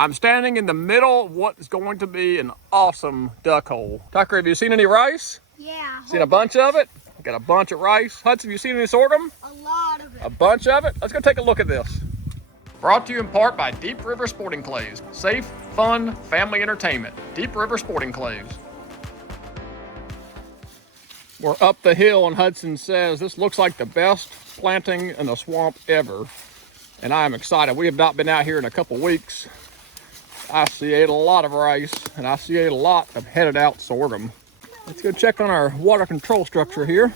I'm standing in the middle of what is going to be an awesome duck hole. Tucker, have you seen any rice? Yeah. Seen a bunch of it? Got a bunch of rice. Hudson, have you seen any sorghum? A lot of it. A bunch of it? Let's go take a look at this. Brought to you in part by Deep River Sporting Clays. Safe, fun, family entertainment. Deep River Sporting Clays. We're up the hill and Hudson says this looks like the best planting in the swamp ever. And I am excited. We have not been out here in a couple weeks. I see a lot of rice and I see a lot of headed out sorghum. Let's go check on our water control structure here.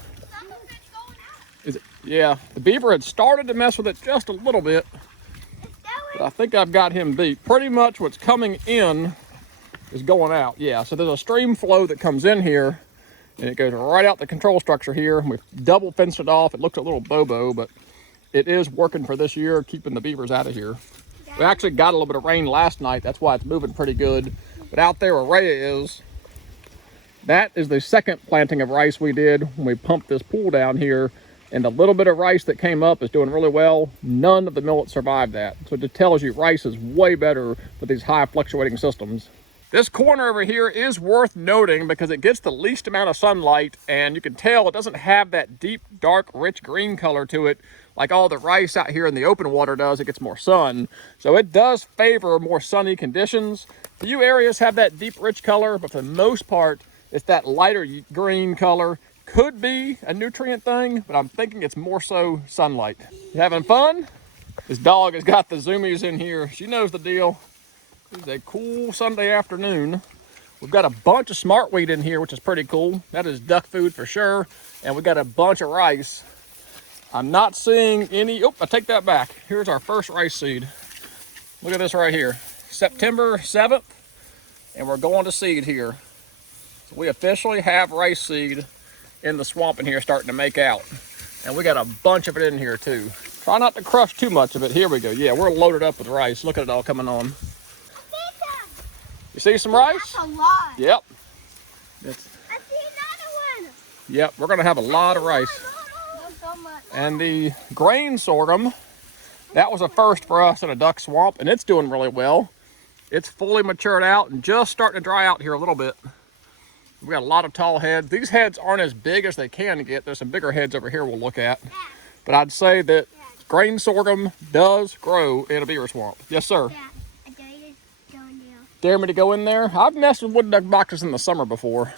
Is it? Yeah, the beaver had started to mess with it just a little bit, but I think I've got him beat. Pretty much what's coming in is going out. Yeah, so there's a stream flow that comes in here and it goes right out the control structure here. We've double fenced it off. It looks a little bobo, but it is working for this year, keeping the beavers out of here. We actually got a little bit of rain last night. That's why it's moving pretty good. But out there where Rhea is, that is the second planting of rice we did when we pumped this pool down here. And the little bit of rice that came up is doing really well. None of the millet survived that. So it just tells you rice is way better for these high fluctuating systems. This corner over here is worth noting because it gets the least amount of sunlight, and you can tell it doesn't have that deep, dark, rich green color to it like all the rice out here in the open water does. It gets more sun. So it does favor more sunny conditions. Few areas have that deep, rich color, but for the most part, it's that lighter green color. Could be a nutrient thing, but I'm thinking it's more so sunlight. You having fun? This dog has got the zoomies in here. She knows the deal. It's a cool Sunday afternoon. We've got a bunch of smartweed in here, which is pretty cool. That is duck food for sure. And we got a bunch of rice. I'm not seeing any, I take that back. Here's our first rice seed. Look at this right here. September 7th, and we're going to seed here. So we officially have rice seed in the swamp in here starting to make out. And we got a bunch of it in here too. Try not to crush too much of it. Here we go. Yeah, we're loaded up with rice. Look at it all coming on. You see some rice? That's a lot. Yep. I see another one. Yep, we're gonna have a lot of rice. And the grain sorghum, that was a first for us in a duck swamp, and it's doing really well. It's fully matured out and just starting to dry out here a little bit. We got a lot of tall heads. These heads aren't as big as they can get. There's some bigger heads over here we'll look at. But I'd say that grain sorghum does grow in a beaver swamp. Yes, sir. Dare me to go in there? I've messed with wood duck boxes in the summer before.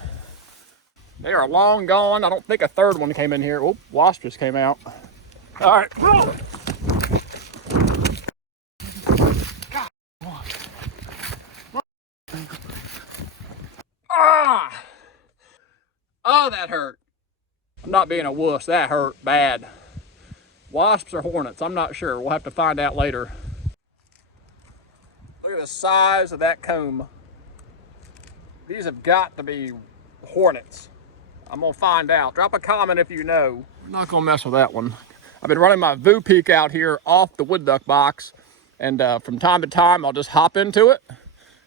They are long gone. I don't think a third one came in here. Oh, wasp just came out. All right. God. Ah! Oh, that hurt. I'm not being a wuss. That hurt bad. Wasps or hornets? I'm not sure. We'll have to find out later. Look at the size of that comb. These have got to be hornets. I'm gonna find out. Drop a comment if you know. I'm not gonna mess with that one. I've been running my VU peak out here off the wood duck box, and from time to time I'll just hop into it,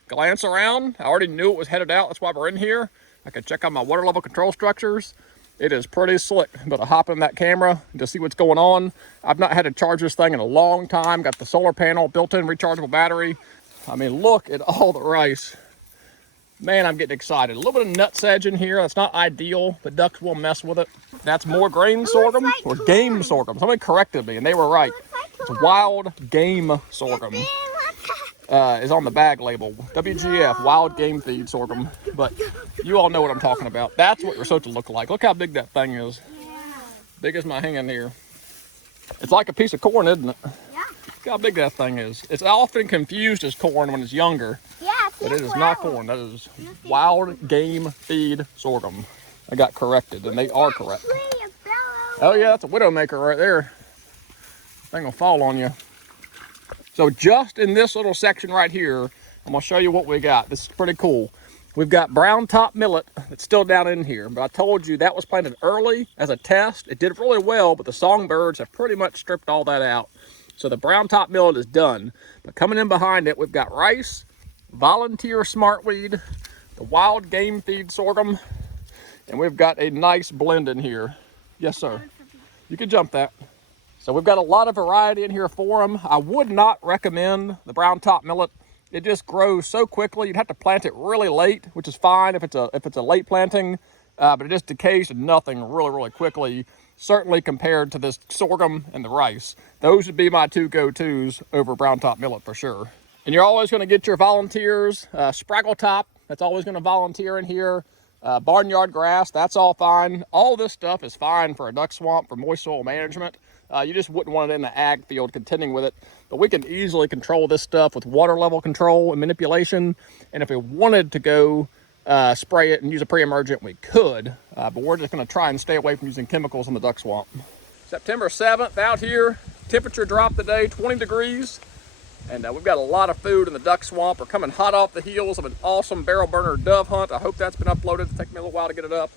glance around. I already knew it was headed out. That's why we're in here. I can check out my water level control structures. It is pretty slick, but I hop in that camera to see what's going on. I've not had to charge this thing in a long time. Got the solar panel, built-in rechargeable battery. I mean, look at all the rice. Man, I'm getting excited. A little bit of nutsedge in here. That's not ideal, but ducks will mess with it. That's more grain sorghum or game sorghum. Somebody corrected me and they were right. It's wild game sorghum. Is on the bag label. WGF, wild game feed sorghum. But you all know what I'm talking about. That's what they're supposed to look like. Look how big that thing is. Big as my hand here. It's like a piece of corn, isn't it? Yeah. Look how big that thing is. It's often confused as corn when it's younger. Yeah, but it is not corn. That is wild game feed sorghum. I got corrected, and they are correct. Oh yeah, that's a widowmaker right there. Thing will fall on you. So just in this little section right here, I'm gonna show you what we got. This is pretty cool. We've got brown top millet that's still down in here, but I told you that was planted early as a test. It did really well, but the songbirds have pretty much stripped all that out. So the brown top millet is done. But coming in behind it, we've got rice, volunteer smartweed, the wild game feed sorghum, and we've got a nice blend in here. Yes, sir. You can jump that. So we've got a lot of variety in here for them. I would not recommend the brown top millet It just grows so quickly. You'd have to plant it really late, which is fine if it's a late planting, but it just decays to nothing really quickly, certainly compared to this sorghum and the rice. Those would be my two go-tos over brown top millet for sure. And you're always going to get your volunteers. Spraggle top, that's always going to volunteer in here. Barnyard grass, that's all fine. All this stuff is fine for a duck swamp, for moist soil management. You just wouldn't want it in the ag field contending with it. But we can easily control this stuff with water level control and manipulation. And if we wanted to go spray it and use a pre-emergent, we could. But we're just going to try and stay away from using chemicals in the duck swamp. September 7th out here, temperature dropped today, 20 degrees. And we've got a lot of food in the duck swamp. We're coming hot off the heels of an awesome barrel burner dove hunt. I hope that's been uploaded. It'll take me a little while to get it up.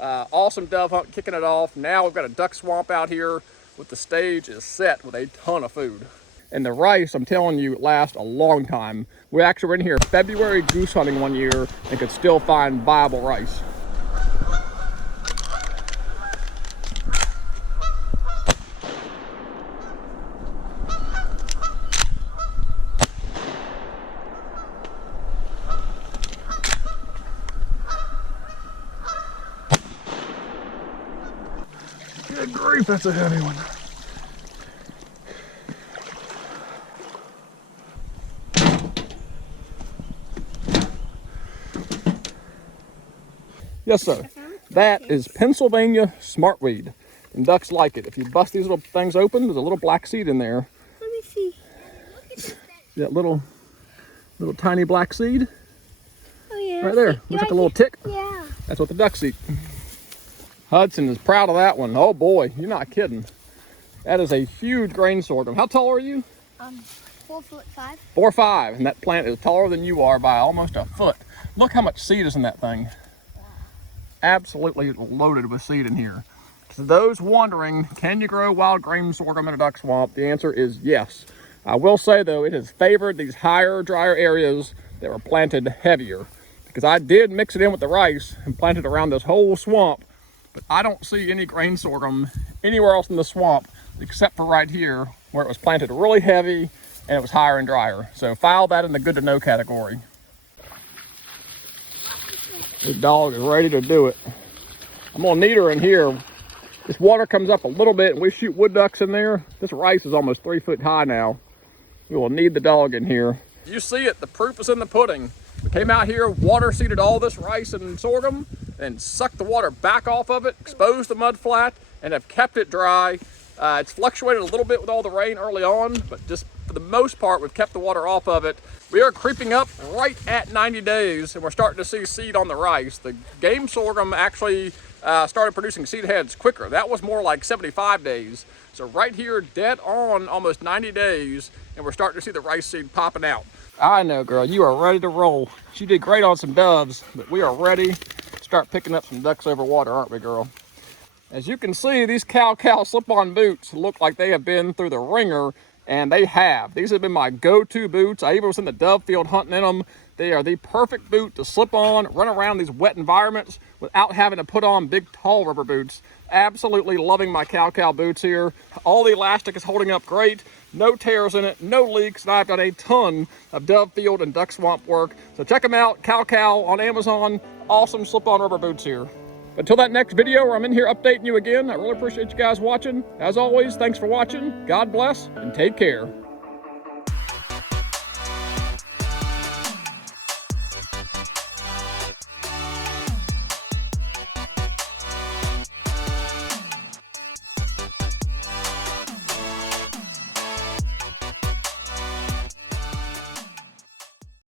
Awesome dove hunt, kicking it off. Now we've got a duck swamp out here with the stage is set with a ton of food. And the rice, I'm telling you, lasts a long time. We actually were in here February goose hunting one year and could still find viable rice. Good grief, that's a heavy one. Yes, sir. That is Pennsylvania smartweed. And ducks like it. If you bust these little things open, there's a little black seed in there. Let me see. Look at this. That little tiny black seed. Oh yeah. Right there. Looks like a little tick. Yeah. That's what the ducks eat. Hudson is proud of that one. Oh boy, you're not kidding. That is a huge grain sorghum. How tall are you? 4'5". 4'5", and that plant is taller than you are by almost a foot. Look how much seed is in that thing. Absolutely loaded with seed in here. To those wondering, can you grow wild grain sorghum in a duck swamp? The answer is yes. I will say though, it has favored these higher, drier areas that were planted heavier, because I did mix it in with the rice and plant it around this whole swamp, but I don't see any grain sorghum anywhere else in the swamp except for right here where it was planted really heavy and it was higher and drier. So file that in the good to know category. This dog is ready to do it. I'm gonna need her in here. This water comes up a little bit and we shoot wood ducks in there. This rice is almost 3 foot high now. We will need the dog in here. You see it, the proof is in the pudding. We came out here, water seeded all this rice and sorghum and sucked the water back off of it, exposed the mud flat, and have kept it dry. It's fluctuated a little bit with all the rain early on, but just for the most part, we've kept the water off of it. We are creeping up right at 90 days, and we're starting to see seed on the rice. The game sorghum actually started producing seed heads quicker. That was more like 75 days. So right here, dead on almost 90 days, and we're starting to see the rice seed popping out. I know, girl, you are ready to roll. She did great on some doves, but we are ready to start picking up some ducks over water, aren't we, girl? As you can see, these cow slip-on boots look like they have been through the ringer, and they have. These have been my go-to boots. I even was in the dove field hunting in them. They are the perfect boot to slip on, run around these wet environments without having to put on big, tall rubber boots. Absolutely loving my cow boots here. All the elastic is holding up great. No tears in it, no leaks, and I've done a ton of dove field and duck swamp work. So check them out, cow on Amazon. Awesome slip-on rubber boots here. Until that next video where I'm in here updating you again, I really appreciate you guys watching. As always, thanks for watching. God bless and take care.